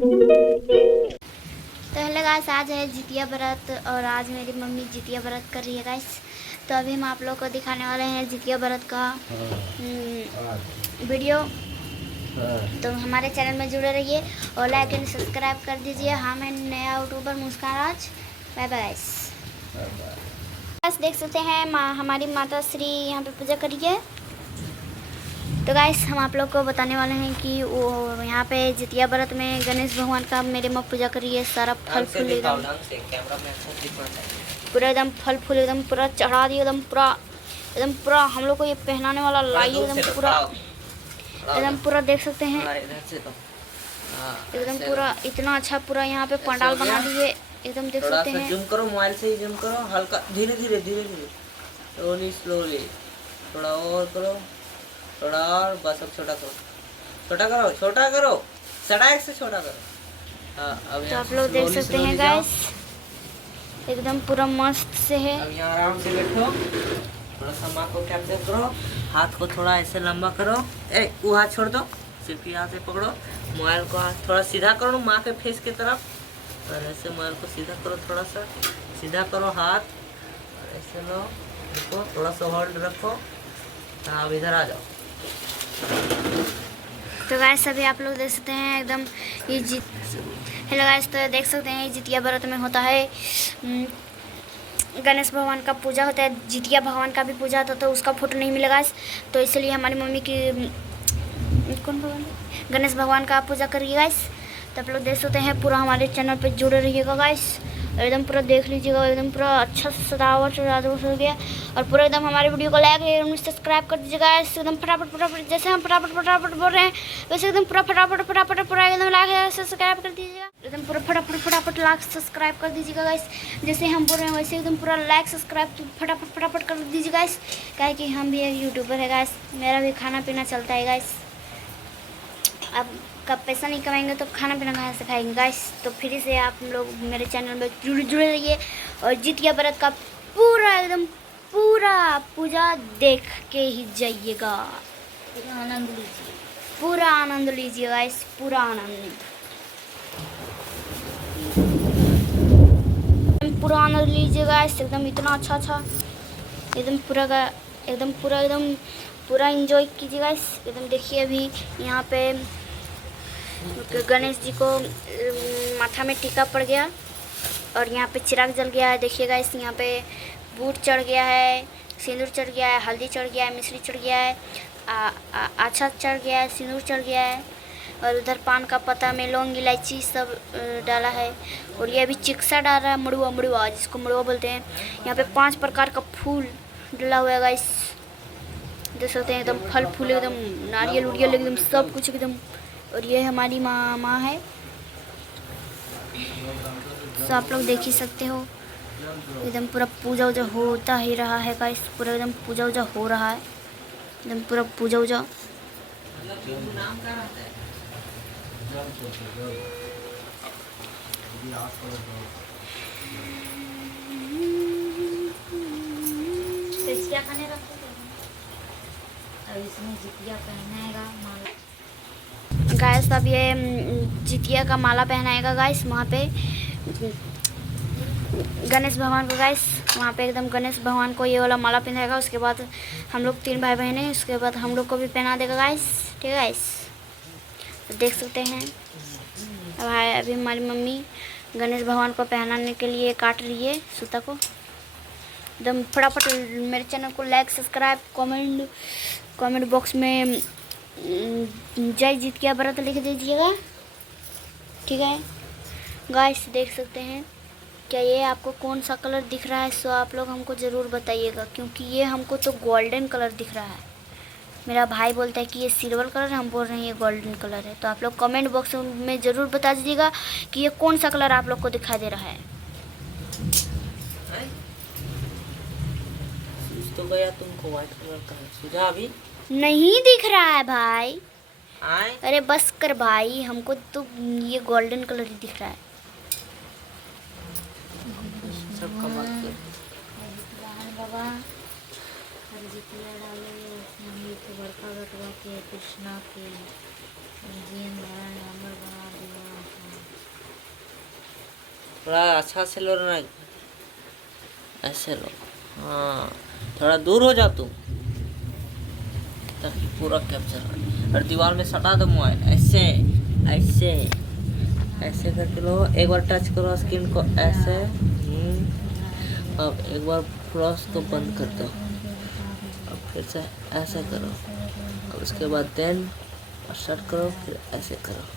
तो hello guys, आज है जितिया व्रत और आज मेरी मम्मी जितिया व्रत कर रही है गाइस। तो अभी हम आप लोग को दिखाने वाले हैं जितिया व्रत का वीडियो। तो हमारे चैनल में जुड़े रहिए और लाइक एंड सब्सक्राइब कर दीजिए। हाँ, मैं नया YouTuber Muskan Raj. Bye bye guys. देख सकते हैं हमारी माता श्री यहाँ पे पूजा करिए। तो गाइस, हम आप लोग को बताने वाले हैं कि वो यहाँ पे जितिया व्रत में गणेश भगवान का मेरे माँ पूजा करी है। सारा फल फूल एकदम पूरा एकदम फल फूल एकदम पूरा चढ़ा दिए, एकदम पूरा हम लोग को ये पहनाने वाला लाई एकदम पूरा देख सकते हैं। एकदम पूरा इतना अच्छा पूरा यहाँ पे पंडाल बना दिए, एकदम देख सकते हैं। जूम करो, मोबाइल से ही जूम करो, हल्का धीरे धीरे स्लोली स्लोली, थोड़ा और करो, थोड़ा और, बस अब छोटा करो, सड़क से छोटा करो। हाँ, अब तो आप लोग देख सकते हैं गाइस, एकदम पूरा मस्त से है। अब यहाँ आराम से बैठो, थोड़ा सा माँ को कैप्चर करो, हाथ को थोड़ा ऐसे लंबा करो। वो हाथ छोड़ दो, सिर्फ यहाँ से पकड़ो, मोबाइल को हाथ थोड़ा सीधा करो माँ के फेस की तरफ, और ऐसे मोबाइल को सीधा करो, थोड़ा सा सीधा करो हाथ, और ऐसे लो, देखो थोड़ा सा होल्ड रखो। अब इधर आ जाओ। तो गाइस, अभी आप लोग देख सकते हैं एकदम ये हेलो गाइस, तो देख सकते हैं जितिया व्रत में होता है गणेश भगवान का पूजा होता है। जितिया भगवान का भी पूजा होता है, तो उसका फोटो नहीं मिलेगा गाइस। तो इसलिए हमारी मम्मी की कौन भगवान, गणेश भगवान का पूजा करिए गाइस। तो आप लोग देख सकते हैं, पूरा हमारे चैनल पे जुड़े रहिएगा गाइस, एकदम पूरा देख लीजिएगा। एकदम पूरा अच्छा सजावट हो गया, और पूरा एकदम हमारे वीडियो को लाइक एवं सब्सक्राइब कर दीजिएगा। एकदम फटाफट जैसे हम फटाफट बोल रहे हैं, वैसे एकदम पूरा फटाफट पूरा एकदम लाइक सब्सक्राइब कर दीजिएगा। एकदम पूरा फटाफट लाइक सब्सक्राइब कर दीजिएगा गाइस। जैसे हम बोल रहे हैं वैसे एकदम पूरा लाइक सब्सक्राइब फटाफट कर दीजिएगा गाइस। क्या कि हम भी एक यूट्यूबर है गाइस, मेरा भी खाना पीना चलता है गाइस। अब कब पैसा नहीं कमाएंगे तो खाना पीना कहाँ से खाएंगे गाइस। तो फिर से आप लोग मेरे चैनल में जुड़े रहिए और जितिया व्रत का एकदम पूरा पूजा देख के ही जाइएगा। पूरा आनंद लीजिए गाइस, पूरा आनंद लीजिए गाइस। एकदम इतना अच्छा एकदम पूरा एंजॉय कीजिए गाइस। एकदम देखिए, अभी यहाँ पे गणेश जी को माथा में टीका पड़ गया और यहाँ पे चिराग जल गया है। देखिए गाइस, यहाँ पे बूट चढ़ गया है, सिंदूर चढ़ गया है, हल्दी चढ़ गया है, मिश्री चढ़ गया है, अच्छा चढ़ गया है, सिंदूर चढ़ गया है, और उधर पान का पत्ता में लौंग इलायची सब डाला है। और ये अभी चिक्सा डाल रहा है, मड़ुआ जिसको मड़ुआ बोलते हैं। यहाँ पे 5 प्रकार का फूल डाला हुआ है गाइस, देख सकते हैं। एकदम फल फूल एकदम नारियल उड़ियल एकदम सब कुछ एकदम। और ये हमारी माँ है, तो आप लोग देख ही सकते हो। एकदम पूरा पूजा उजा होता ही रहा है गाइस, पूरा एकदम पूजा उजा हो रहा है, एकदम पूरा पूजा उजा। इसमें जितिया पहनाएगा माला गाइस। अब ये जितिया का माला पहनाएगा गाइस वहाँ पे गणेश भगवान को गाइस। वहाँ पे एकदम गणेश भगवान को ये वाला माला पहनाएगा। उसके बाद हम लोग 3 भाई बहन हैं, उसके बाद हम लोग को भी पहना देगा गाइस, ठीक है गाइस। तो देख सकते हैं अभी हमारी मम्मी गणेश भगवान को पहनाने के लिए काट रही है सूता को। एकदम फटाफट मेरे चैनल को लाइक सब्सक्राइब कमेंट बॉक्स में जय जितिया व्रत लिख दीजिएगा, ठीक है गाइस। देख सकते हैं, क्या ये आपको कौन सा कलर दिख रहा है, सो आप लोग हमको ज़रूर बताइएगा, क्योंकि ये हमको तो गोल्डन कलर दिख रहा है। मेरा भाई बोलता है कि ये सिल्वर कलर है, हम बोल रहे हैं ये गोल्डन कलर है। तो आप लोग कमेंट बॉक्स में ज़रूर बता दीजिएगा कि ये कौन सा कलर आप लोग को दिखाई दे रहा है। तो गया तुमको व्हाइट कलर का सुझा अभी नहीं दिख रहा है भाई। आए? अरे बस कर भाई, हमको तो ये गोल्डन कलर ही दिख रहा है। सब कमाल के बाबा जितिया डाले मम्मी को बड़का बटवा के कृष्णा के जीवन धारण नंबर बना दिया। थोड़ा अच्छा से लो ना, ऐसे लो। हाँ, थोड़ा दूर हो जा तुम, ताकि पूरा कैप्चर हो। और दीवार में सटा दो मोबाइल, ऐसे ऐसे ऐसे करके लो। एक बार टच करो स्क्रीन को ऐसे। अब एक बार फ्लॉस को बंद कर दो। अब फिर से ऐसे करो। अब उसके बाद देन स्टार्ट करो, फिर ऐसे करो।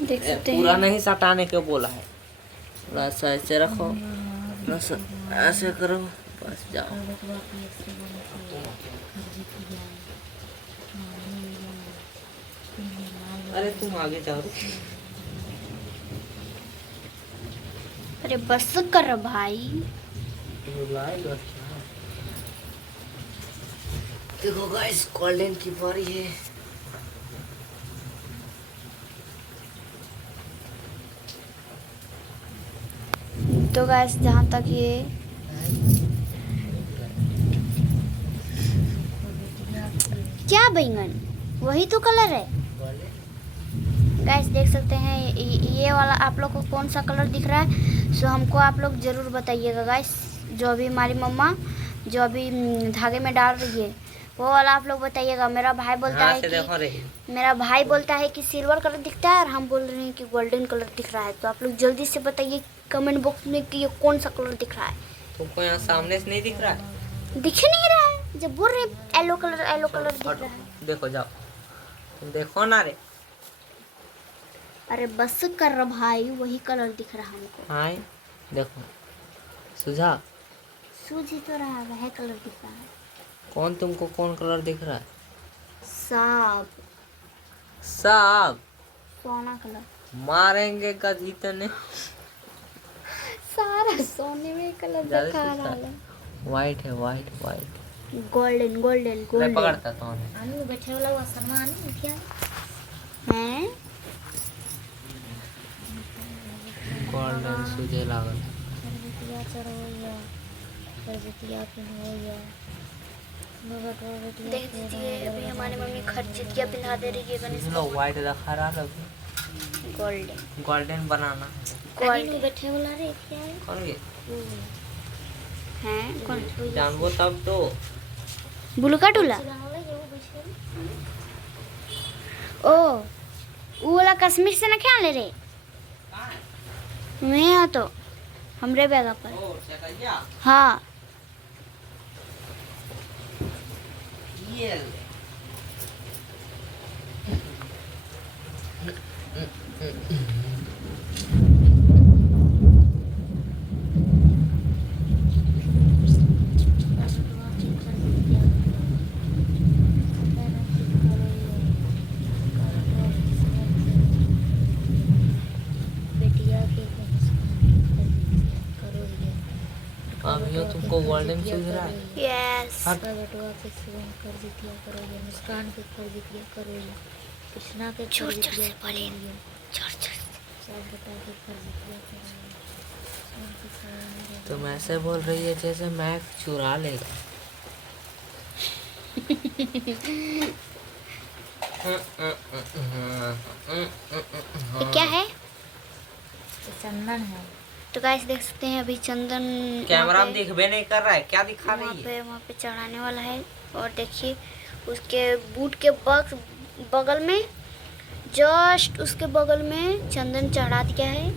देख सकते पूरा हैं। नहीं सटाने के बोला है, थोड़ा सा ऐसे रखो, थोड़ा सा ऐसे करो, बस जाओ। अरे तुम आगे जाओ। अरे बस कर भाई। देखो गाइस, गोल्डन की बारी है। तो गाइस जहाँ तक ये क्या बैंगन, वही तो कलर है गाइस। देख सकते हैं ये वाला आप लोग को कौन सा कलर दिख रहा है, सो हमको आप लोग ज़रूर बताइएगा गाइस। जो अभी हमारी मम्मा जो अभी धागे में डाल रही है वो वाला आप लोग बताइएगा। मेरा भाई बोलता है कि मेरा भाई बोलता है कि सिल्वर कलर दिखता है और हम बोल रहे हैं कि गोल्डन कलर दिख रहा है। तो आप लोग जल्दी से बताइए कमेंट बॉक्स में कि ये कौन सा कलर दिख रहा है। तुमको यहाँ सामने से नहीं दिख रहा है? दिख ही नहीं रहा है, जब बोल रहे येलो कलर दिख रहा है। देखो जाओ, तुम देखो ना रे। अरे बस कर रहा भाई, वही कलर दिख रहा हमको। हाँ देखो, सुझा सूझ ही तो रहा, वह कलर दिख रहा है। कौन तुमको कौन कलर दिख रहा है? सांप, सांप? सोना कलर। मारेंगे गधी तने। सारा सोने में कलर दिखा रहा है। वाइट है, वाइट वाइट। गोल्डन गोल्डन मैं गोल्डन। पकड़ता तो आलू बैठे वाला वो सम्मान क्या है? गोल्डन सुझे लागल। देख दीजिए अभी हमारी मम्मी खरजितिया पिला दे रही है गणेश लो वाइट दिखा रहा है, गोल्डन गोल्डन बनाना। गोल्डन बैठे वाला रे क्या है? कौन ये हैं कौन? जानबो तब तो। ब्लू का टूला। ओ वो वाला कश्मीर से ना क्या ले रे? मैं यहाँ तो हमरे बैगा पर। ओ चकैया हाँ ये अभी तुमको गोल्डन सूझ रहा है? यस। मुस्कान के खरजितिया करो, कृष्णा के जोर जोर से बोले, जोर जोर से। तुम ऐसे बोल रही है जैसे मैं चुरा लेगा। ये क्या है? चंदन है। तो गाइस देख सकते हैं अभी चंदन कैमरा में दिखबे नहीं कर रहा है, क्या दिखा रही है? वहाँ पे चढ़ाने वाला है। और देखिए उसके बूट के बगल में, जस्ट उसके बगल में चंदन चढ़ा दिया है।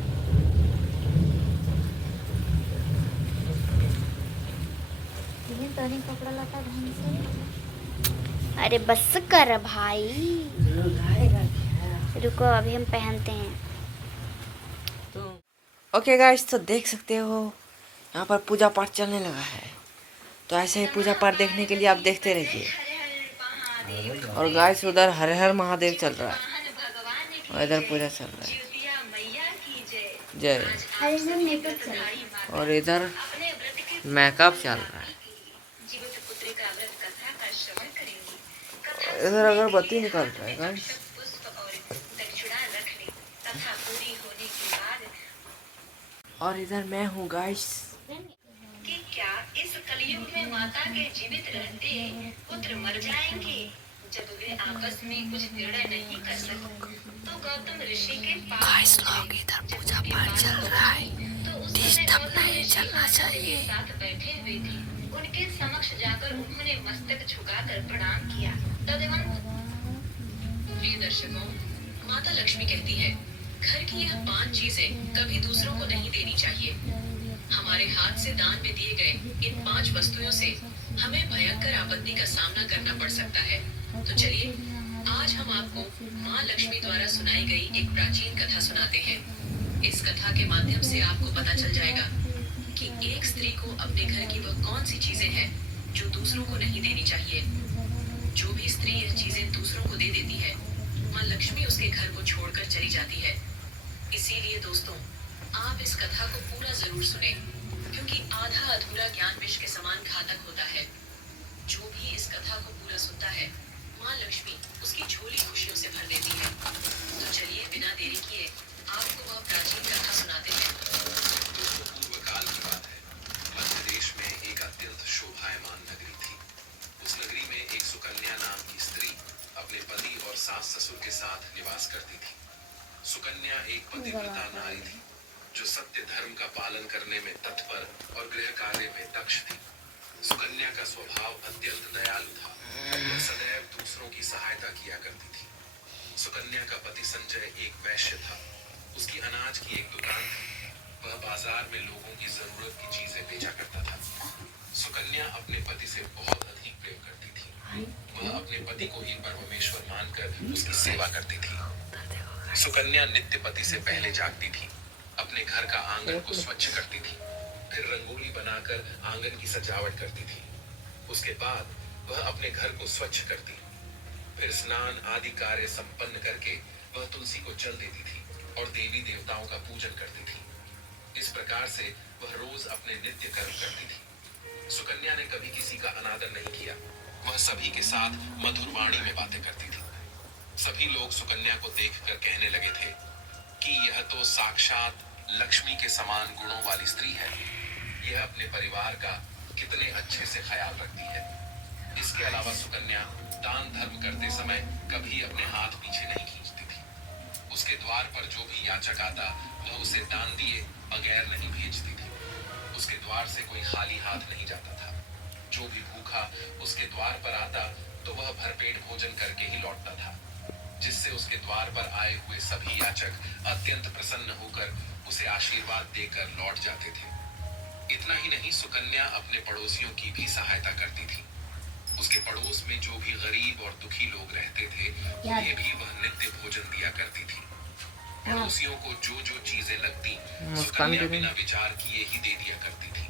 लेकिन कपड़ा लता ढंग से। अरे बस कर भाई, रुको अभी हम पहनते हैं। ओके गाइस, तो देख सकते हो यहाँ पर पूजा पाठ चलने लगा है। तो ऐसे ही पूजा पाठ देखने के लिए आप देखते रहिए। और गाइस उधर हर हर महादेव चल रहा है और इधर पूजा चल रहा है, जय। और इधर मेकअप चल रहा है, इधर अगरबत्ती निकाल रहा है गाइस। और इधर मैं हूँ गाइस। कि क्या इस कलयुग में माता के जीवित रहते पुत्र मर जाएंगे? जब वे आपस में कुछ निर्णय नहीं कर सके तो गौतम ऋषि के पास पहुंचे। इधर जब पूजा उनके पाठ पास चल रहा है, पहुंचे तो उस डिस्टर्ब समय गौतम नहीं ऋषि चलना आनंद चाहिए। के साथ बैठे हुए थे। उनके समक्ष जाकर उन्होंने मस्तक झुकाकर प्रणाम किया। तदवंत प्रिय दर्शकों, माता लक्ष्मी कहती है, घर की यह 5 चीजें कभी दूसरों को नहीं देनी चाहिए। हमारे हाथ से दान में दिए गए इन 5 वस्तुओं से हमें भयंकर आपत्ति का सामना करना पड़ सकता है। तो चलिए आज हम आपको माँ लक्ष्मी द्वारा सुनाई गई एक प्राचीन कथा सुनाते हैं। इस कथा के माध्यम से आपको पता चल जाएगा कि एक स्त्री को अपने घर की वह कौन सी चीजें हैं जो दूसरों को नहीं देनी चाहिए। जो भी स्त्री यह चीजें दूसरों को दे देती है, माँ लक्ष्मी उसके घर को छोड़कर चली जाती है। इसीलिए दोस्तों, आप इस कथा को पूरा जरूर सुने, क्योंकि आधा अधूरा ज्ञान विष के समान घातक होता है। जो भी इस कथा को पूरा सुनता है, माँ लक्ष्मी उसकी झोली खुशियों से भर देती है। तो चलिए बिना देरी किए आपको वह प्राचीन कथा सुनाते हैं। पूर्व काल की बात है। मध्य देश में एक अत्यंत शोभायमान नगरी थी। उस नगरी में एक सुकन्या नाम की स्त्री अपने पति और सास ससुर के साथ निवास करती थी। सुकन्या एक पतिव्रता नारी थी जो सत्य धर्म का पालन करने में तत्पर और गृह कार्य में दक्ष थी। सुकन्या का स्वभाव अत्यंत दयालु था। वह सदैव दूसरों की सहायता किया करती थी। सुकन्या का पति संजय एक वैश्य था। उसकी अनाज की एक दुकान थी। वह बाजार में लोगों की जरूरत की चीजें बेचा करता था। सुकन्या अपने पति से बहुत अधिक प्रेम करती थी। वह अपने पति को ही परमेश्वर मानकर उसकी सेवा करती थी। सुकन्या नित्य पति से पहले जागती थी। अपने घर का आंगन को स्वच्छ करती थी, फिर रंगोली बनाकर आंगन की सजावट करती थी। उसके बाद वह अपने घर को स्वच्छ करती, फिर स्नान आदि कार्य संपन्न करके वह तुलसी को जल देती थी और देवी देवताओं का पूजन करती थी। इस प्रकार से वह रोज अपने नित्य कर्म करती थी। सुकन्या ने कभी किसी का अनादर नहीं किया। वह सभी के साथ मधुर वाणी में बातें करती थी। सभी लोग सुकन्या को देखकर कहने लगे थे कि यह तो साक्षात लक्ष्मी के समान गुणों वाली स्त्री है। यह अपने परिवार का कितने अच्छे से ख्याल रखती है। इसके अलावा सुकन्या दान धर्म करते समय कभी अपने हाथ पीछे नहीं खींचती थी। उसके द्वार पर जो भी याचक आता वह उसे दान दिए बगैर नहीं भेजती थी। उसके द्वार से कोई खाली हाथ नहीं जाता था। जो भी भूखा उसके द्वार पर आता तो वह भरपेट भोजन करके ही लौटता था, जिससे उसके द्वार पर आए हुए सभी याचक अत्यंत प्रसन्न होकर उसे आशीर्वाद देकर लौट जाते थे। इतना ही नहीं, सुकन्या अपने पड़ोसियों की भी सहायता करती थी। उसके पड़ोस में जो भी गरीब और दुखी लोग रहते थे उन्हें भी वह नित्य भोजन दिया करती थी। पड़ोसियों को जो जो चीजें लगती सुकन्या बिना विचार किए ही दे दिया करती थी,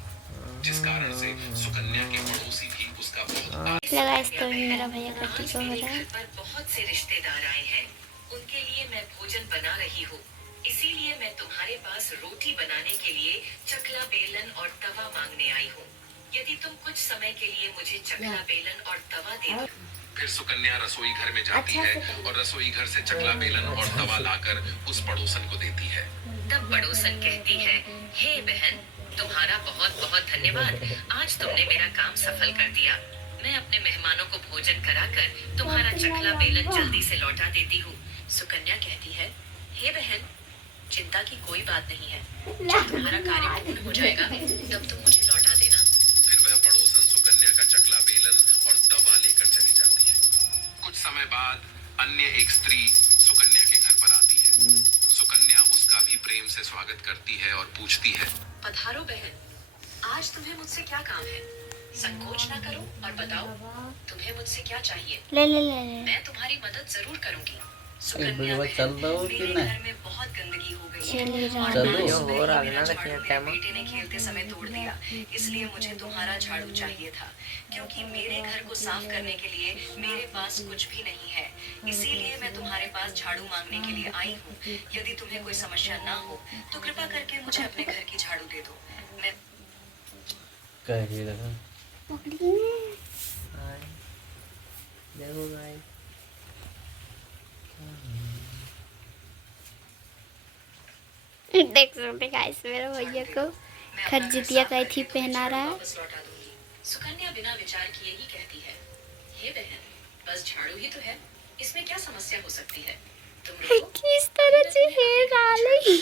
जिस कारण से सुकन्या के पड़ोसी भी उसका बहुत लगा इस तो मेरा भैया का टीका हो रहा है। घर पर बहुत से रिश्तेदार आए हैं। उनके लिए मैं भोजन बना रही हूँ। इसीलिए मैं तुम्हारे पास रोटी बनाने के लिए चकला बेलन और तवा मांगने आई हूँ। यदि तुम कुछ समय के लिए मुझे चकला बेलन और तवा दे दो। फिर सुकन्या रसोई घर में जाती है और रसोई घर से चकला बेलन और तवा लाकर उस पड़ोसन को देती है। तब पड़ोसन कहती है, हे बहन, तुम्हारा बहुत बहुत धन्यवाद। आज तुमने मेरा काम सफल कर दिया। मैं अपने मेहमानों को भोजन कराकर तुम्हारा चकला बेलन जल्दी से लौटा देती हूँ। सुकन्या कहती है, हे बहन, चिंता की कोई बात नहीं है। जब तुम्हारा कार्य पूर्ण हो जाएगा तब तुम मुझे लौटा देना। फिर वह पड़ोसन सुकन्या का चकला बेलन और तवा लेकर चली जाती है। कुछ समय बाद अन्य एक स्त्री सुकन्या के घर पर आती है। सुकन्या उसका भी प्रेम से स्वागत करती है और पूछती है, पधारो बहन, आज तुम्हें मुझसे क्या काम है? संकोच ना करो और बताओ तुम्हें मुझसे क्या चाहिए। ले ले ले ले मैं तुम्हारी मदद जरूर करूंगी। सुकन्या चल दो मेरे कि घर नहीं? में बहुत गंदगी हो गई चलिए है और चलो, आज सुबह हो रहा ही है मेरा ना, झाड़ू देखिए मेरे टाइम। बेटे ने खेलते समय तोड़ दिया। इसलिए मुझे तुम्हारा झाड़ू चाहिए था, क्योंकि मेरे घर को साफ करने के लिए मेरे पास कुछ भी नहीं है। इसीलिए मैं तुम्हारे पास झाड़ू मांगने के लिए आई हूँ। यदि तुम्हें कोई समस्या ना हो तो कृपा करके मुझे अपने घर की झाड़ू दे दो। मैं कहिए देखो पकड़ी देखो गाइस, देख सकते गाइस मेरे भैया को खरजितिया का थी पहना रहा है। वापस लौटा दूंगी। सुकन्या बिना विचार किए ही कहती है, हे बहन, बस झाड़ू ही तो है, इसमें क्या समस्या हो सकती है? तुम रुको, किस तरह से हेयर डाली।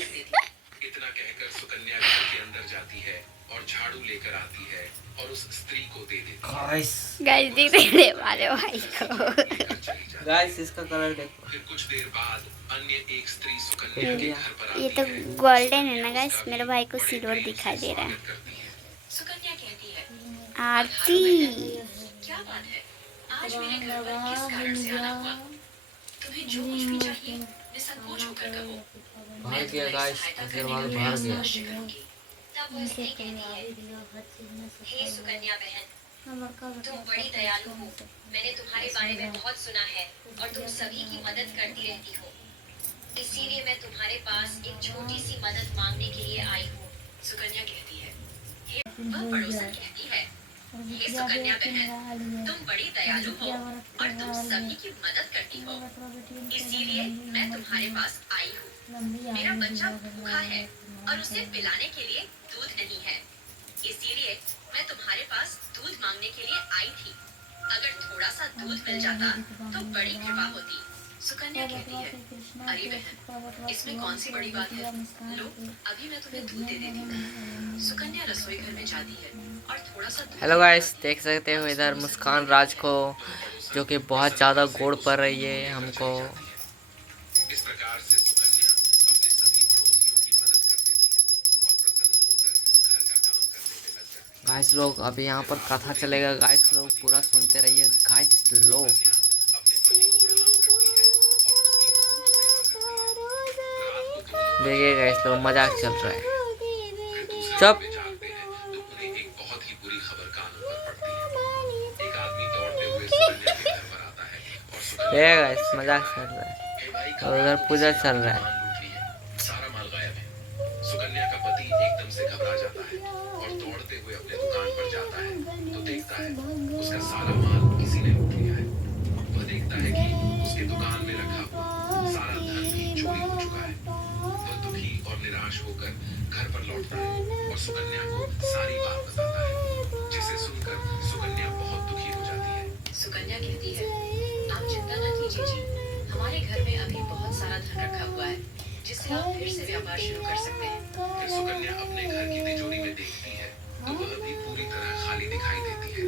इतना कहकर सुकन्या घर के अंदर जाती है और झाड़ू लेकर आती है और उस स्त्री को दे देती है। गाइस गाइस देख रहे हमारे भाई को। लेकर चली जाती है। गाइस इसका कलर देखो। फिर कुछ देर बाद अन्य एक स्त्री सुकन्या के घर पर ये आती तो है। गोल्डन है ना गाइस, मेरे भाई को सिल्वर दिखाई दे रहा है। स्वागत करती है। सुकन्या कहती है, आरती क्या बात है, आज मेरे घर पर किस कारण से आना हुआ? तुम्हें जो कुछ भी चाहिए निसंकोच होकर कहो। भर गया गाइस, अग्रवाल भर गया। अवश्य करूंगी। तब वो स्त्री कहती है, हे सुकन्या बहन, तुम बड़ी दयालु हो। मैंने तुम्हारे बारे में बहुत सुना है और तुम सभी की मदद करती रहती हो। इसीलिए मैं तुम्हारे पास एक छोटी सी मदद मांगने के लिए आई हूँ। सुकन्या कहती है, वह पड़ोसन कहती है, हे सुकन्या बहन, तुम बड़ी दयालु हो और तुम सभी की मदद करती हो। इसीलिए मैं तुम्हारे पास आई हूँ। मेरा बच्चा भूखा है और उसे पिलाने के लिए दूध नहीं है। इसीलिए मैं तुम्हारे पास दूध मांगने के लिए आई थी। अगर थोड़ा सा दूध मिल जाता तो बड़ी कृपा होती। सुकन्या कहती है, अरे बहन, इसमें कौन सी बड़ी बात है? लो, अभी मैं तुम्हें दूध दे देती हूँ। सुकन्या रसोई घर में जाती है और थोड़ा सा दूध हेलो गाइस, देख सकते हो इधर मुस्कान राज को, जो कि बहुत ज़्यादा गोड़ पड़ रही है हमको। इस प्रकार से सुकन्या अपने सभी पड़ोसियों की मदद कर देती है और प्रसन्न होकर घर का काम करने में लग जाती है। गाइस लोग अभी यहाँ पर कथा चलेगा, गाइस लोग पूरा सुनते रहिए। गाइस लोग अपने पति को प्रणाम करती है और उसकी खूब सेवा करती है। रात को दोनों देखिए गाइस लोग, मजाक चल रहा है। फिर दूसरे चुप। दिन में जागते हैं तो उन्हें एक बहुत ही बुरी खबर कानों पर पड़ती है। एक आदमी दौड़ते हुए सुकन्या के घर पर आता है और सुकन्या ये गाइस मजाक चल रहा है के भाई और उधर पूजा चल रहा है। माल लूट ली है, सारा माल गायब है। सुकन्या का पति एकदम से घबरा जाता है और दौड़ते हुए अपने दुकान पर जाता है तो देखता है उसका सारा माल किसी ने लूट लिया है। वह देखता है कि उसके दुकान में रखा हुआ सारा धन भी चोरी हो चुका है। वह दुखी और निराश होकर घर पर लौटता है और सुकन्या को सारी बात बताता है, जिसे सुनकर सुकन्या बहुत दुखी हो जाती है। सुकन्या कहती है, आप चिंता न कीजिए जी, हमारे घर में अभी बहुत सारा धन रखा हुआ है, जिससे आप फिर से व्यापार शुरू कर सकते हैं। फिर सुकन्या अपने घर की तिजोरी में देखती है तो वह भी पूरी तरह खाली दिखाई देती है।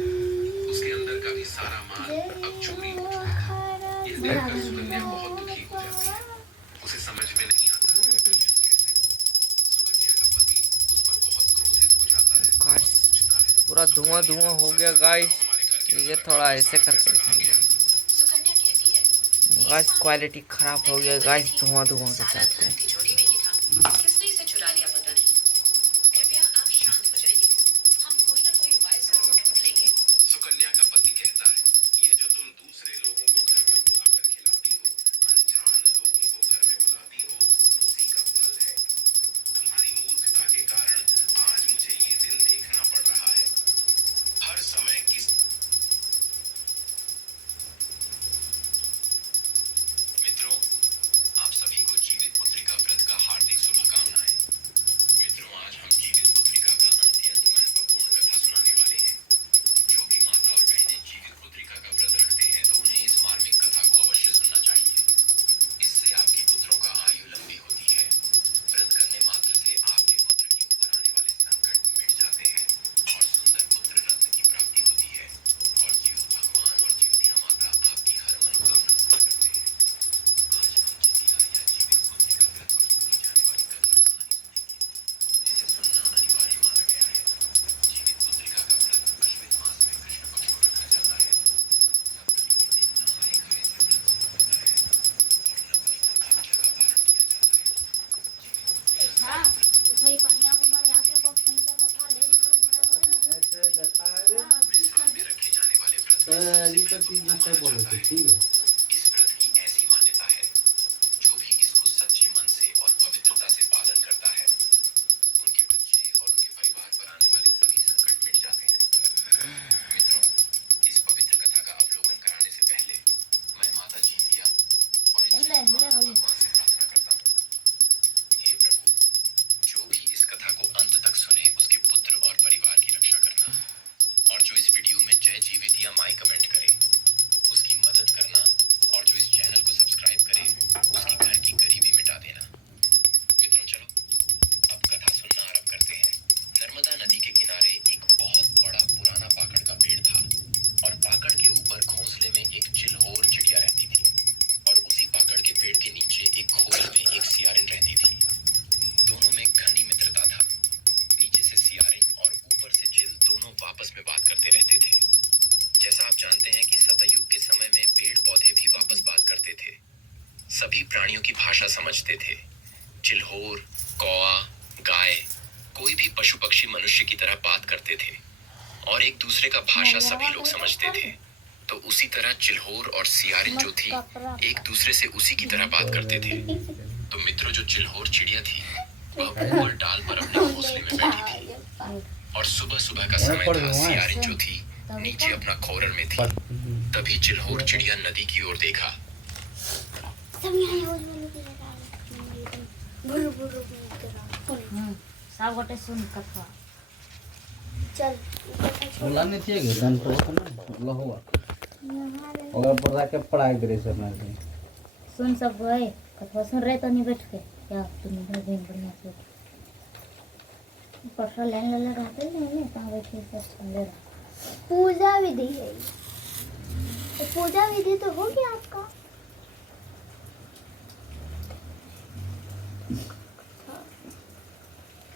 उसके अंदर का भी सारा माल अब चोरी हो चुका था। यह देखकर सुकन्या बहुत दुखी हो जाती है। उसे समझ में नहीं आता कैसे। सुकन्या का पति उस पर बहुत क्रोधित हो जाता है और गाइस पूछता है, पूरा धुआं धुआं हो गया गाइस। हमारे घर के ये थोड़ा ऐसे करके दिखाएंगे। सुकन्या कहती है, गाइस क्वालिटी खराब हो गया गाइस, धुआं धुआं के सारा चलते। धन तिजोरी में ही था, किसने इसे चुरा लिया पता नहीं। कृपया आप शांत हो जाइए, हम कोई ना कोई उपाय जरूर ढूंढ लेंगे। सुकन्या का पति कहता है, ये जो तुम दूसरे लोगों को घर पर बुलाकर खिलाती हो, अनजान लोगों को घर में बुलाती हो, उसी का फल है। तुम्हारी मूर्खता के कारण आज मुझे ये दिन देखना पड़ रहा है। हर समय किस मित्रों, आप सभी को जीवित पुत्रिका व्रत का हार्दिक शुभकामनाएं। मित्रों, आज हम जीवित पुत्रिका का अत्यंत महत्वपूर्ण कथा सुनाने वाले हैं। जो भी माता और बहनें जीवित पुत्रिका का व्रत रखते हैं तो उन्हें इस मार्मिक कथा को अवश्य सुनना चाहिए। इससे आपके पुत्रों का आयु लंबी होती है। व्रत करने मात्र से आपके पुत्र के ऊपर आने वाले संकट मिट जाते हैं और सुंदर पुत्र रत्न की प्राप्ति होती है और जीव भगवान और जीवतिया माता आपकी हर मनोकामना पूर्ण करते हैं। आज हम जीवतिया या जीवित पुत्रिका व्रत पर सुनी जाने वाली कथा कहानी सुनेंगे, जिसे सुनना अनिवार्य माना गया है। जीवित पुत्रिका का व्रत अश्विन मास में कृष्ण पक्ष को रखा जाता है। सप्तमी के दिन नहाए खाए से व्रत शुरू होता है और नवमी को आज्ञा का पालन किया जाता है। साल में रखे जाने वाले व्रत में सबसे महत्वपूर्ण व्रत माना जाता है। इस व्रत की ऐसी मान्यता है, जो भी इसको सच्चे मन से और पवित्रता से पालन करता है, उनके बच्चे और उनके परिवार पर आने वाले सभी संकट मिट जाते हैं। मित्रों, इस पवित्र कथा का अवलोकन कराने से पहले मैं माता जीवतिया और इस जीवित भगवान से प्रार्थना करता हूँ। हे प्रभु, जो भी इस कथा को अंत तक सुने उसके पुत्र और परिवार की रक्षा करना, और जो इस वीडियो में जय जीवितिया माई कमेंट करे उसकी मदद खोल में एक सियारिन रहती थी। दोनों में घनी मित्रता था। नीचे से सियारिन और ऊपर से चिल दोनों आपस में बात करते रहते थे। जैसा आप जानते हैं कि सतयुग के समय में पेड़ पौधे भी वापस बात करते थे। सभी प्राणियों की भाषा समझते थे। चिल्होर, कौआ, गाय, कोई भी पशु पक्षी मनुष्य की तरह बात करते थे और एक दूसरे का भाषा सभी लोग समझते थे। तो उसी तरह चिल्होर और सियारिन जो थी एक दूसरे से उसी की तरह बात करते थे। तो मित्रों, जो चिल्होर चिड़िया थी वह ऊपर डाल पर अपने घोंसले में बैठी थी और सुबह सुबह का समय था। सियारिन जो थी नीचे अपना खोरल में थी। तभी चिल्होर चिड़िया नदी की ओर देखा। सब गोटे सुन कथा चल बोला नहीं चाहिए गन तो ना हुआ और पर जाके पढ़ाई करे सर ना सुन सब गए कथा सुन रहे तो नहीं बैठ के क्या तुम इधर दिन बढ़िया से परसा लाइन लगाते नहीं कहाँ बैठे सब सुन ले रहा। पूजा विधि है। तो पूजा विधि तो हो गया आपका।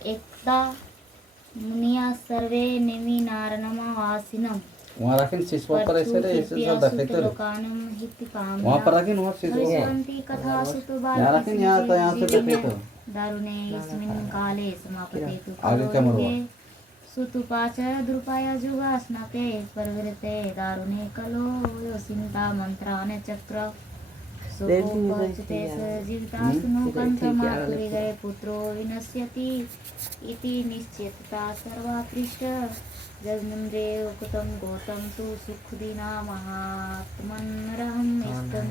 एकदा मुनिया सर्वे नेमि नारनमावासिनम वहाँ रखिन शिशुआ पर ऐसे सब रखे थे वहाँ पर रखिन वहाँ शिशुआ यहाँ रखिन यहाँ तो यहाँ से देखे तो दारुणे इसमिन् काले समापते आगे क्या मरवा सुतुपाच द्रुपाय जुगा स्नाते परवृते दारुणे कलो योसिन्ता मंत्राने चक्र सोपचिते जीवितासुनो कंठमातुरी गए पुत्रो विनश्यति इति निश्चितता सर्वा पृष्ठ जगनंद्रे उक्तम गौतम तु सुखदीना महात्मनरहम इष्टम।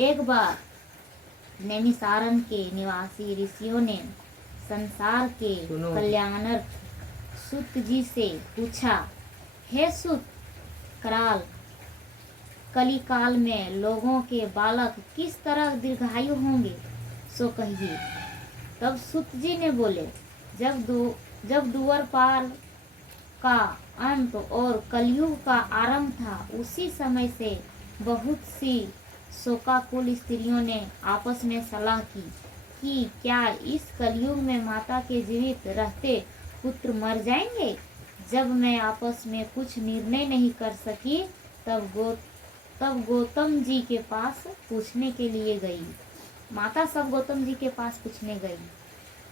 एक बार नैमिसारण्य के निवासी ऋषियों ने संसार के कल्याणार्थ सूत जी से पूछा, हे सूत कराल, कलिकाल में लोगों के बालक किस तरह दीर्घायु होंगे सो कहिए। तब सूत जी ने बोले, जब दुवर पार का अंत और कलयुग का आरंभ था उसी समय से बहुत सी शोकाकुल स्त्रियों ने आपस में सलाह की कि क्या इस कलयुग में माता के जीवित रहते पुत्र मर जाएंगे। जब मैं आपस में कुछ निर्णय नहीं कर सकी तब गौतम जी के पास पूछने के लिए गई। माता सब गौतम जी के पास पूछने गई।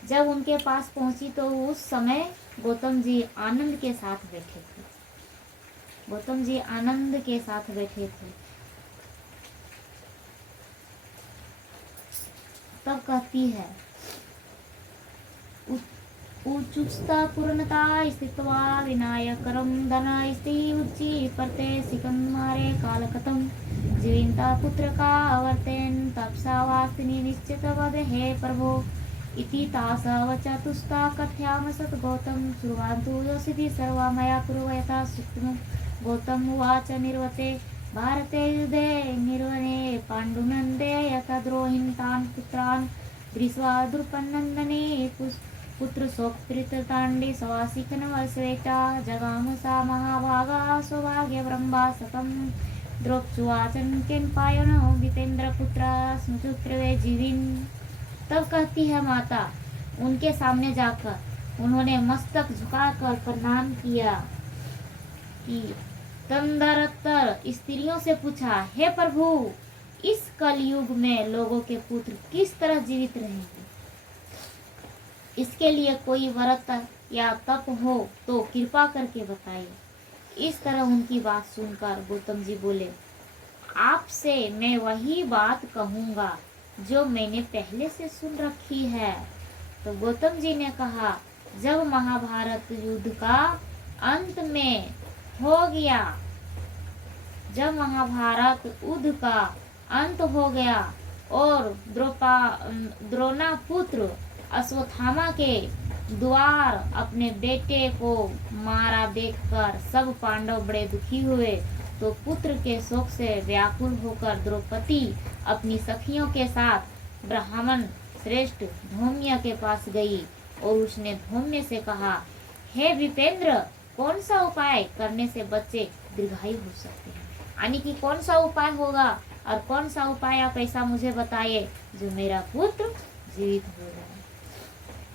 जब उनके पास पहुंची तो उस समय गौतम जी आनंद के साथ बैठे थे। गौतम जी आनंद के साथ बैठे थे। तब कहती है, उच्चता पूर्णता स्थित्वा विनायकरम धन स्ति उच्ची परते सिकंदमारे कालकतम जीविता पुत्र का वर्तेन तपसा वास्तिनी निश्चित वद हे प्रभो इति तासा वचतुस्ता कथ्याम सत गौतम श्रुवान्तु योसिति सर्वा मया कुर्वयथा सुक्तम। गौतम उवाच निर्वते भारते युधे निर्वने पाण्डुनन्दे यथा द्रोहिन् तान् पुत्रान् दृष्ट्वा द्रुपदनन्दने पुत्र सौप्तृताण्डे सवासिकनवस्वेता जगाम सा महाभागा सौभाग्य ब्रह्मा सतम द्रौपदुवाचन किं पायनो विपेन्द्र पुत्रा स्मृतुत्रवे जीविन्। तब कहती है माता, उनके सामने जाकर उन्होंने मस्तक झुकाकर प्रणाम किया कि तदनंतर स्त्रियों से पूछा, हे प्रभु, इस कलयुग में लोगों के पुत्र किस तरह जीवित रहेंगे। इसके लिए कोई व्रत या तप हो तो कृपा करके बताइए। इस तरह उनकी बात सुनकर गौतम जी बोले, आपसे मैं वही बात कहूँगा जो मैंने पहले से सुन रखी है। तो गौतम जी ने कहा, जब महाभारत युद्ध का अंत में हो गया, जब महाभारत युद्ध का अंत हो गया और द्रोणा पुत्र अश्वत्थामा के द्वार अपने बेटे को मारा देखकर सब पांडव बड़े दुखी हुए, तो पुत्र के शोक से व्याकुल होकर द्रौपदी अपनी सखियों के साथ ब्राह्मण श्रेष्ठ धौम्य के पास गई और उसने धौम्य से कहा, हे विपेंद्र, कौन सा उपाय करने से बच्चे दीर्घायु हो सकते हैं। यानी कि कौन सा उपाय होगा और कौन सा उपाय आप ऐसा मुझे बताइए जो मेरा पुत्र जीवित हो जाए।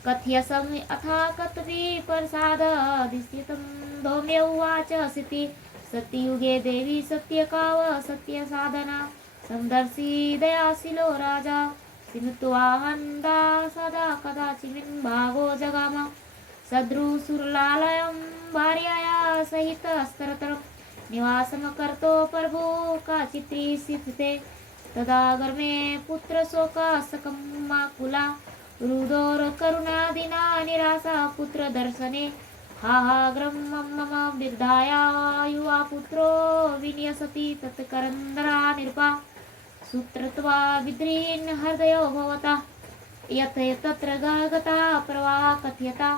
कथ्यसम अथा कतवी प्रसादिस्थितं धौम्य उवाच सिति सत्ययुगे देवी सत्यकाव सत्य साधना समदर्शी दयाशिलो राजा सिनुत्वाहन्दा सदा कदाचिन् भागो जगाम सद्रुसुरलालयं भार्यया सहित स्तरतरं निवासम करतो प्रभु काचित्री स्थिते तदा गर्मे पुत्र शोका सकमाकुला रुदोर करुणादिना निराशा पुत्र दर्शने हाहाग्रम मम वृद्धाया युवा पुत्रो विन्यसति तत्करन्दरा निर्पा सूत्रत्वा विद्रीन् हृदयो भवता यथ तत्र गता प्रवाह कथ्यता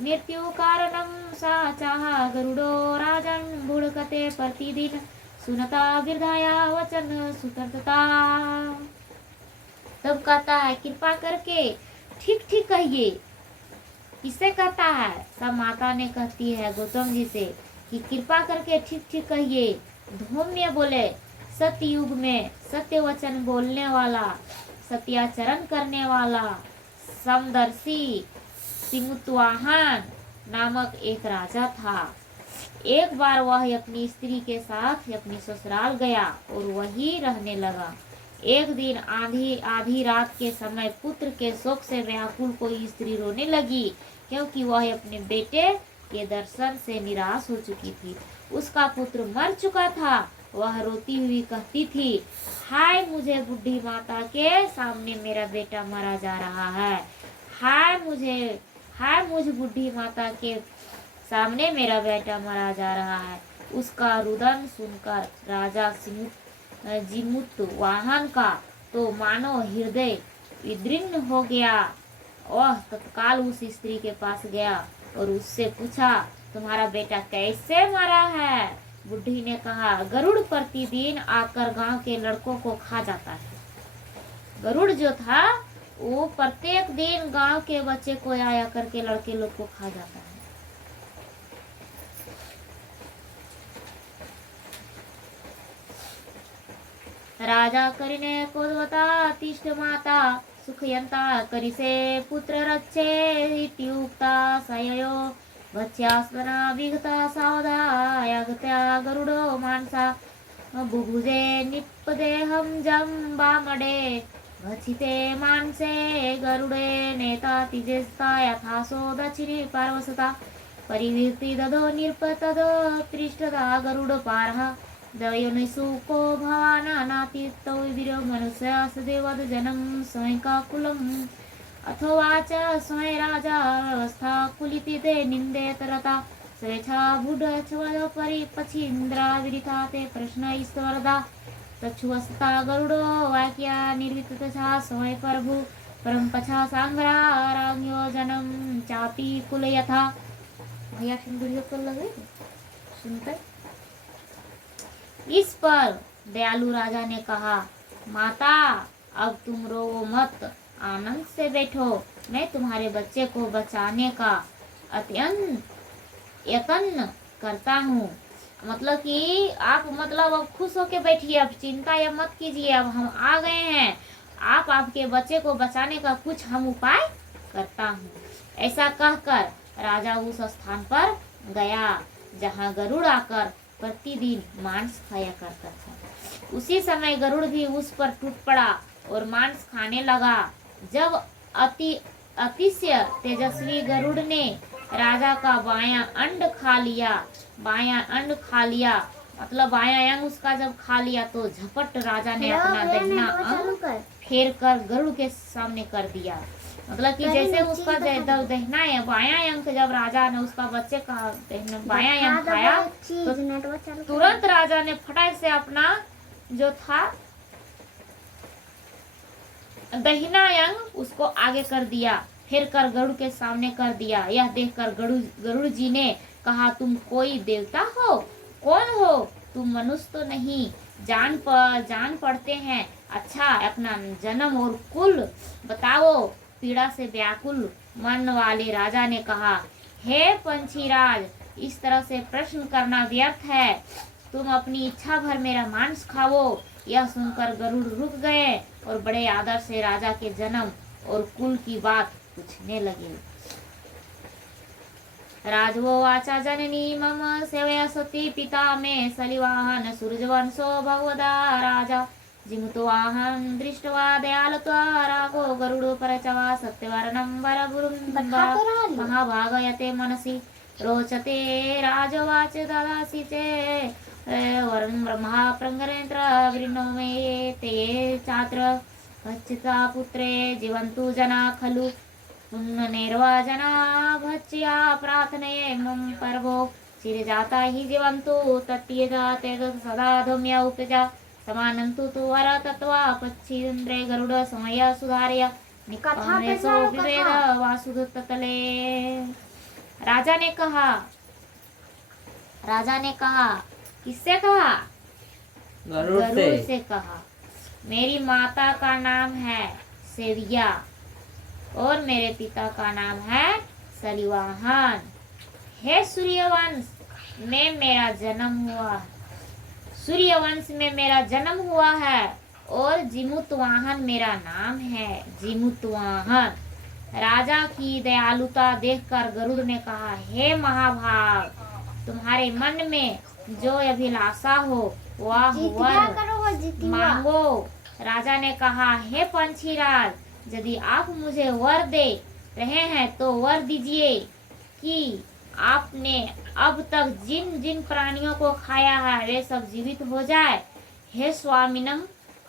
मृत्यु कारणं सा चाह गरुडो राजन् भुड़कते प्रतिदिन सुनता वृद्धाया वचन सुतर्तता। तब कहता है कृपा करके ठीक ठीक कहिए। किससे कहता है? सब माता ने कहती है गौतम जी से कि कृपा करके ठीक ठीक कहिए। धौम्य बोले सतयुग में सत्य वचन बोलने वाला, सत्याचरण करने वाला समदर्शी सिमुत्वाहन नामक एक राजा था। एक बार वह अपनी स्त्री के साथ अपनी ससुराल गया और वहीं रहने लगा। एक दिन आधी रात के समय पुत्र के शोक से व्याकुल कोई स्त्री रोने लगी, क्योंकि वह अपने बेटे के दर्शन से निराश हो चुकी थी। उसका पुत्र मर चुका था। वह रोती हुई कहती थी, हाय मुझे बुढ़ी माता के सामने मेरा बेटा मारा जा रहा है। हाय मुझ बुढ़ी माता के सामने मेरा बेटा मारा जा रहा है। उसका रुदन सुनकर राजा जिमुत वाहन का तो मानो हृदय विदीर्ण हो गया। वह तत्काल उस स्त्री के पास गया और उससे पूछा, तुम्हारा बेटा कैसे मरा है? बुढ़ी ने कहा, गरुड़ प्रतिदिन आकर गांव के लड़कों को खा जाता है। गरुड़ जो था वो प्रत्येक दिन गांव के बच्चे को आया करके लड़के लोग को खा जाता है। राजा करिने कोदवता तिष्ठ माता सुखयंता करिसे पुत्र रक्षे इत्युक्ता सययो भक्ष्यास्मना विगता सावधा यगत्या गरुडो मानसा बुभुजे निपदेहं जम्बामडे भक्षिते मानसे गरुडे नेता तिजेस्ता यथासो दक्षिणे पार्वसता परिवीर्ति ददो निर्पतदो पृष्ठदा गरुड पारः दयोनिसुको भवाना नातीतो विरो मनुष्यास देवद जनम स्वयंकाकुलम अथवा च स्वयं राजा व्यवस्था कुलिति ते निंदे तरता स्वेच्छा बुढ़ छवद परि पछिंद्रा विरिता ते प्रश्न ईश्वरदा तच्छुवस्ता गरुडो वाक्या निर्वित तथा स्वयं प्रभु परम पछा सांग्रा राग्यो जनम चापी कुल यथा। भैया वीडियो कॉल लगे सुनते। इस पर दयालु राजा ने कहा, माता अब तुम रोवो मत, आनंद से बैठो। मैं तुम्हारे बच्चे को बचाने का अत्यंत यत्न करता हूँ। मतलब कि आप अब खुश होके बैठिए, अब चिंता या मत कीजिए, अब हम आ गए हैं। आपके बच्चे को बचाने का कुछ हम उपाय करता हूँ। ऐसा कहकर राजा उस स्थान पर गया जहाँ गरुड़ आकर प्रतिदिन मांस खाया करता था। उसी समय गरुड़ भी उस पर टूट पड़ा और मांस खाने लगा। जब अतिशय तेजस्वी गरुड़ ने राजा का बायां अंड खा लिया, मतलब बायां अंग उसका जब खा लिया तो झपट राजा ने अपना दाहिना अंग फेर कर गरुड़ के सामने कर दिया। मतलब कि जैसे उसका दहिना है बायां अंक जब राजा ने उसका बच्चे का बायां अंक खाया तो तुरंत राजा ने फटाक से अपना जो था दहिना अंग उसको आगे कर दिया, फिर कर गरुड़ के सामने कर दिया। यह देखकर गरुड़ जी ने कहा, तुम कोई देवता हो? कौन हो तुम? मनुष्य तो नहीं, जान पड़ते हैं। अच्छा अपना जन्म और कुल बताओ। पीड़ा से व्याकुल मन वाले राजा ने कहा, हे पंछीराज, इस तरह से प्रश्न करना व्यर्थ है। तुम अपनी इच्छा भर मेरा मांस खाओ। यह सुनकर गरुड़ रुक गए और बड़े आदर से राजा के जन्म और कुल की बात पूछने लगे। राजवोवाचा जननी मम सेवया सती पिता मे सलिवाहन सूर्यवंशो भगवदा राजा जिमुतवाहन दृष्ट्वा दयालुत्वा रागो गरुडो परचवा सत्यवर्णं वरगुरुं महाभागयते मनसि रोचते राजवाच ददासि चे वरं ब्रह्मा प्रंगरेन्द्र वृणो मे ते चात्र भच्चिता पुत्रे जीवन्तु जना खलु पुण्यनिर्वा जना भच्या प्रार्थनये मम पर्वो चिरजाता हि जीवन्तु तत्येदा तेद सदा धौम्य उपजा समानन्तु तु वर तत्वा पच्छिन्द्रे गरुड समय सुधार्य निकथामेसो विवेद वासुदत्तले। राजा ने कहा किससे कहा? गरुड़ से कहा। मेरी माता का नाम है सेविया और मेरे पिता का नाम है सलिवाहन। हे सूर्यवंश में मेरा जन्म हुआ है और जिमुतवाहन मेरा नाम है। जिमुतवाहन। राजा की दयालुता देखकर गरुड़ ने कहा, हे महाभाग, तुम्हारे मन में जो अभिलाषा हो वह वर मांगो। राजा ने कहा, हे पंछीराज, यदि आप मुझे वर दे रहे हैं तो वर दीजिए कि आपने अब तक जिन जिन प्राणियों को खाया है वे सब जीवित हो जाए। हे स्वामिनम,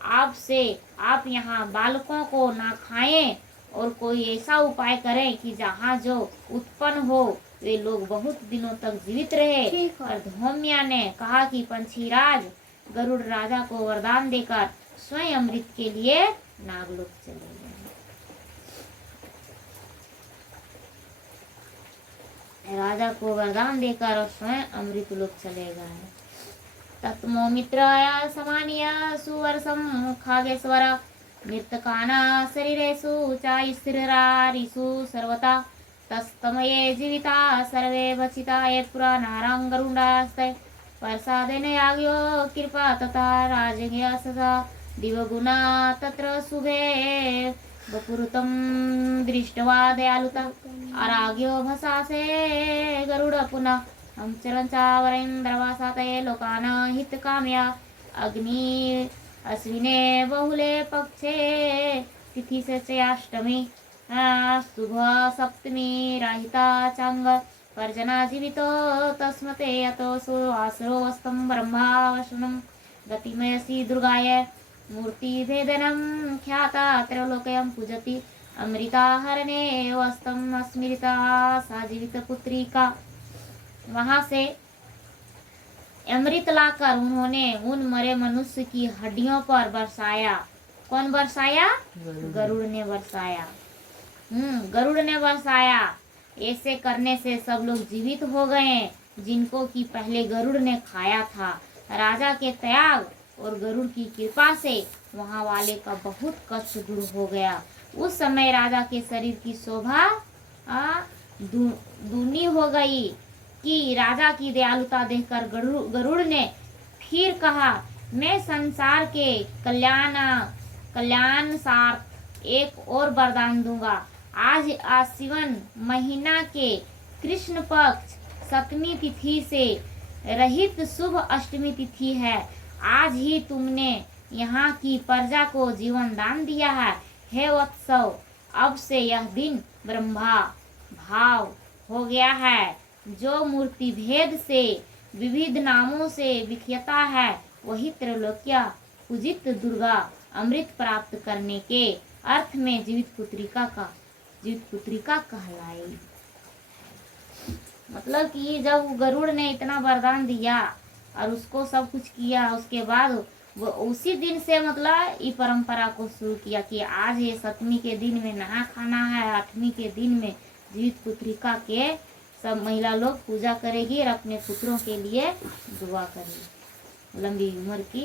आपसे आप यहाँ बालकों को ना खाएं और कोई ऐसा उपाय करें कि जहाँ जो उत्पन्न हो वे लोग बहुत दिनों तक जीवित रहे। और धौम्या ने कहा कि पंछीराज गरुड़ राजा को वरदान देकर स्वयं अमृत के लिए नागलोक चले गए। राजा को वरदान देकर और स्वयं अमृत लोक चले गए। तत्मो मित्राय समानीय सुवर्षम खागेश्वर नृतकाना शरीरेषु चास्थिरारिषु सर्वता तस्तमये जीविता सर्वे भक्षिता ये पुराणारं गरुडास्ते प्रसादेन याज्ञो कृपा तथा राजज्ञ सदा दिवगुणा तत्र शुभे बपुरुतं दृष्ट्वा दयालुता आराग्यो भसासे गरुड पुनः हम चरंचावरेन्द्रवासाते लोकान हितकाम्या अग्नि अश्विने बहुले पक्षे तिथि से चयाष्टमी शुभ सप्तमी राहिता चांग पर्जना जीवितो तस्मते यतो सुवासरो वस्तम ब्रह्मावशनम गतिमयसी दुर्गाय मूर्ति भेदनम ख्याता त्रैलोक्यं पूजति अमृताहरणे वस्तम स्मृता सा जीवित पुत्री का। वहां से अमृत लाकर उन्होंने उन मरे मनुष्य की हड्डियों पर बरसाया। कौन बरसाया? गरुड़ ने बरसाया। गरुड़ ने बरसाया। ऐसे करने से सब लोग जीवित हो गए जिनको कि पहले गरुड़ ने खाया था। राजा के त्याग और गरुड़ की कृपा से वहां वाले का बहुत कष्ट दूर हो गया। उस समय राजा के शरीर की शोभा दूनी हो गई कि राजा की दयालुता देखकर गरुड़ ने फिर कहा, मैं संसार के कल्याण सार्थ एक और वरदान दूंगा। आज आश्विन महीना के कृष्ण पक्ष सप्तमी तिथि से रहित शुभ अष्टमी तिथि है। आज ही तुमने यहाँ की प्रजा को जीवन दान दिया है। हे वत्सव, अब से यह दिन ब्रह्मा भाव हो गया है। जो मूर्ति भेद से विविध नामों से विख्याता है वही त्रैलोक्य पूजित दुर्गा अमृत प्राप्त करने के अर्थ में जीवित पुत्रिका कहलाई। मतलब कि जब गरुड़ ने इतना वरदान दिया और उसको सब कुछ किया, उसके बाद वो उसी दिन से मतलब ये परंपरा को शुरू किया कि आज ये सप्तमी के दिन में नहा खाना है, आठवीं के दिन में जीवित पुत्रिका के सब महिला लोग पूजा करेगी और अपने पुत्रों के लिए दुआ करेगी, लंबी उम्र की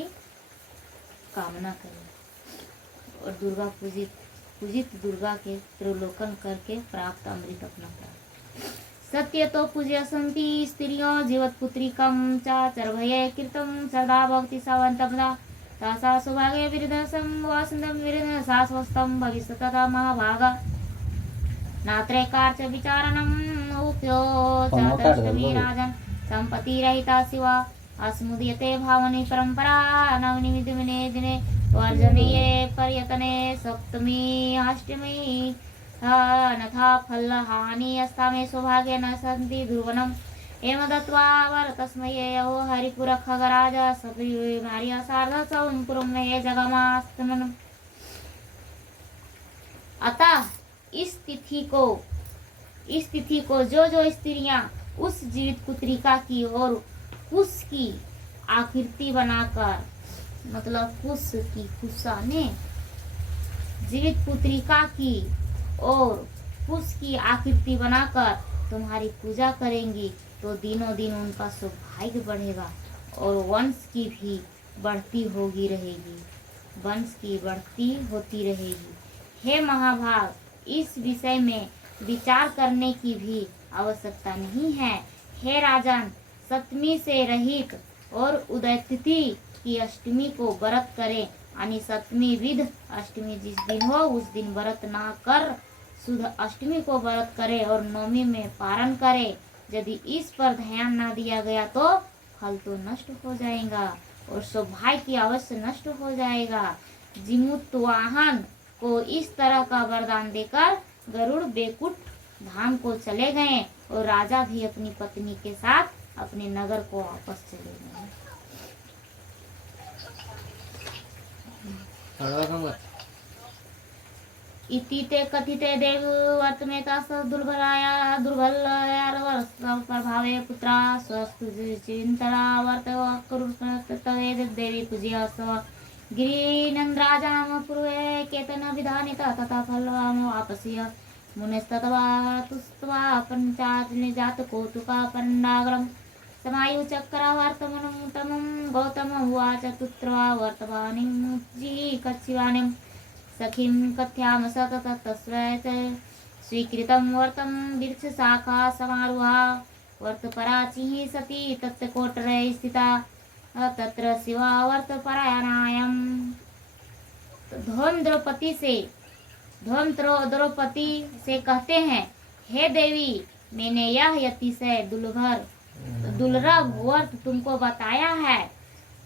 कामना करेगी और दुर्गा पूजित दुर्गा के त्रिलोकन करके प्राप्त अमृत अपना प्राप्त। सत्य तो पूज्य संति स्त्रियों जीवत पुत्रिकम चा चर्वये कीर्तम सदा भक्ति सावंतमदा तासा सौभाग्य विरुद्ध संवासन्दं विरुद्ध शाश्वतं भविष्यति तथा महाभागा नात्रे कार्च विचारणम् उप्यो चातुष्टमी राजन् संपत्ति रहिता शिवा अस्मुदीयते भावनी परंपरा नवनी दिने दिने वर्जनीये पर्यटने सप्तमी अष्टमी नथा फल हानि अस्तामे सौभाग्य न सन्ति ध्रुवनम् एवं दत्वा वर तस्मै यो हरिपुर खगराज सभी मारिया सार्ध संपुरम ने जगमास्तमन। अतः इस तिथि को जो स्त्रियां उस जीवित पुत्रिका की और कुश की आकृति बनाकर, मतलब कुश की कुशा ने जीवित पुत्रिका की और कुश की आकृति बनाकर तुम्हारी पूजा करेंगी तो दिनों दिन उनका सौभाग्य बढ़ेगा और वंश की भी बढ़ती होगी रहेगी, वंश की बढ़ती होती रहेगी। हे महाभाग, इस विषय में विचार करने की भी आवश्यकता नहीं है। हे राजन, सप्तमी से रहित और उदय तिथि की अष्टमी को व्रत करें, यानी सप्तमी विध अष्टमी जिस दिन हो उस दिन व्रत ना कर शुद्ध अष्टमी को व्रत करे और नवमी में पारण करे। यदि इस पर ध्यान ना दिया गया तो फल तो नष्ट हो जाएगा और सौभाग्य अवश्य नष्ट हो जाएगा। जिमुत वाहन को इस तरह का वरदान देकर गरुड़ बेकुट धाम को चले गए और राजा भी अपनी पत्नी के साथ अपने नगर को वापस चले गए। इति ते कथिते देव वर्तमेतास दुर्बलाया प्रभावे पुत्रा स्वस्तु चिंतरा वर्तवकुरुतवे देवी पूज्य स गिरिनंद्राजाम पूर्वे केतन विधानिता तथा फलवाम वापस्य मुनिस्तत्वा तुस्त्वा पंचाग्नि जात कौतुका पंडाग्रम समायु चक्रावर्तमनं तमं गौतम उवाच तुत्वा वर्तमानिं जी कच्छिवानिं सखीं कथ्याम सतत तस्वैत स्वीकृतं वर्तं वृक्षशाखा समारुहा वर्तपराचिः सती तत्कोटरे स्थिता तत्र शिवा वर्तपरायणायां द्रौपदी से कहते हैं, हे देवी, मैंने यह अतिशय दुर्लभ व्रत तुमको बताया है।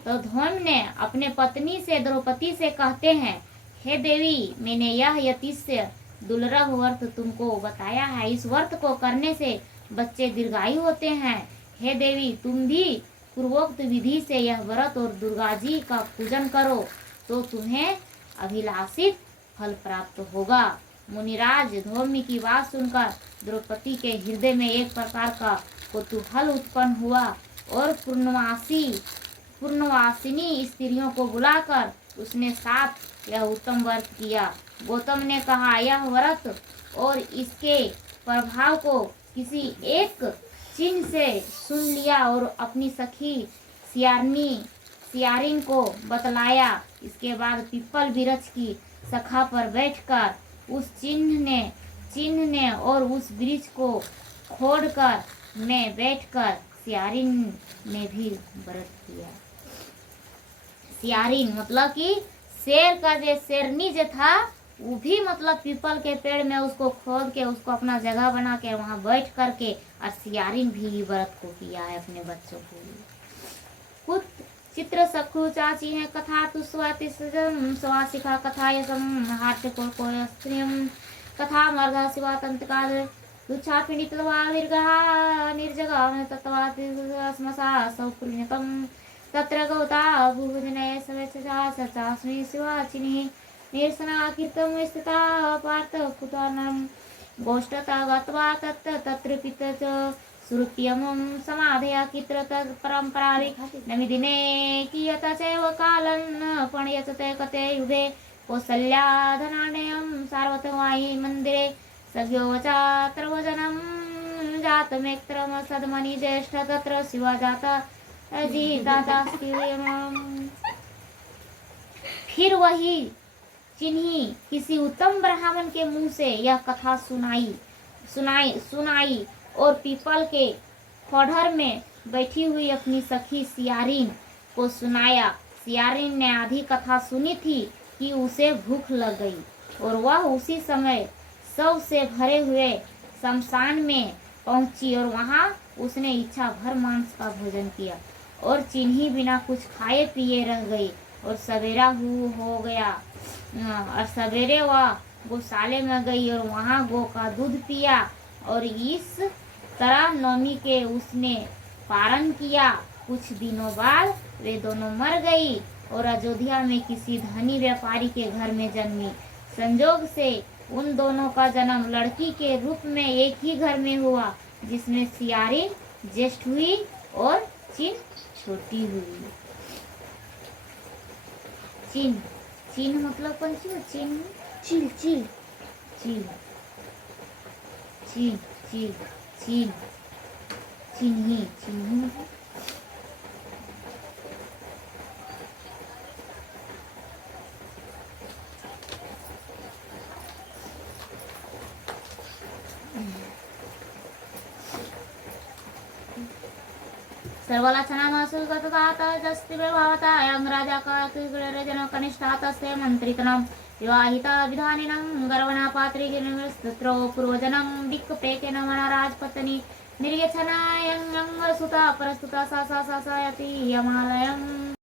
तो धौम ने अपने पत्नी से द्रौपदी से कहते हैं, हे देवी, मैंने यह अतिशय दुर्लभ व्रत तुमको बताया है। इस व्रत को करने से बच्चे दीर्घायु होते हैं। हे देवी, तुम भी पूर्वोक्त विधि से यह व्रत और दुर्गा जी का पूजन करो तो तुम्हें अभिलाषित फल प्राप्त होगा। मुनिराज धौम्य की बात सुनकर द्रौपदी के हृदय में एक प्रकार का कौतूहल उत्पन्न हुआ और पूर्णवासिनी स्त्रियों को बुलाकर उसने साथ यह उत्तम व्रत किया। गौतम ने कहा, यह व्रत और इसके प्रभाव को किसी एक चिन्ह से सुन लिया और अपनी सखी सियारिन को बतलाया। इसके बाद पीपल वृक्ष की शाखा पर बैठकर उस चिन्ह ने और उस वृक्ष को खोदकर में बैठकर सियारिन ने भी व्रत किया। सियारिन मतलब कि शेर का जो शेरनी जो था वो भी मतलब पीपल के पेड़ में उसको खोद के उसको अपना जगह बना के वहाँ बैठ करके और सियारिन भी व्रत को किया है अपने बच्चों को। कुछ चित्र सखु चाची है कथा तु स्वासिका कथा यसम हाट्य को स्त्रियम कथा मर्धा शिवा तंत्रकाल दुच्छा पीड़ितवा विर्गहा निर्जगा तत्वा स्मसा सौपुण्यतम तत्र गौता भूभजनय सवेच्छा सचास्मि शिवाचिनी निरसना कीर्तम स्थिता पार्थ कुतानम गोष्ठता गत्वा तत्र पित च श्रुत्यमं समाधया कित्र परंपरावि नमिदिने कियत चैव कालं पण्यचते कते युगे कौसल्या धनाढ्यं सार्वतवायि मन्दिरे सद्योवचा त्रवजनं जातमेत्रम सद्मनि ज्येष्ठ तत्र शिवा जाता अजितास्ति। फिर वही चिन्ही किसी उत्तम ब्राह्मण के मुंह से यह कथा सुनाई और पीपल के खोडर में बैठी हुई अपनी सखी सियारिन को सुनाया। सियारिन ने आधी कथा सुनी थी कि उसे भूख लग गई और वह उसी समय शव से भरे हुए शमशान में पहुंची और वहां उसने इच्छा भर मांस का भोजन किया और चिन्ही बिना कुछ खाए पिए रह गई और सवेरा हो गया और सवेरे वह गौशाले में गई और वहां गौ का दूध पिया और इस तरह नवमी के उसने पारण किया। कुछ दिनों बाद वे दोनों मर गई और अयोध्या में किसी धनी व्यापारी के घर में जन्मी। संजोग से उन दोनों का जन्म लड़की के रूप में एक ही घर में हुआ, जिसमें सियारिन ज्येष्ठ हुई और चिन छोटी हुई। चिन चिन मतलब कौन सी? चिन चिल चिल चिल चिल चिल चिल चिन्ही चिन्ही मतलब सर्वलक्षणमसुगतदातजस्तिभावता अयं राजा काकिगुणरजन कनिष्ठा तस्य मन्त्रितनं विवाहिता विधानिनं गर्वणा पात्रीगिरिस्तुत्रो पूर्वजनं दिक्पेकेन वनराजपत्नी निर्यच्छनायं सुता परस्तुता सा यति यमालयम्।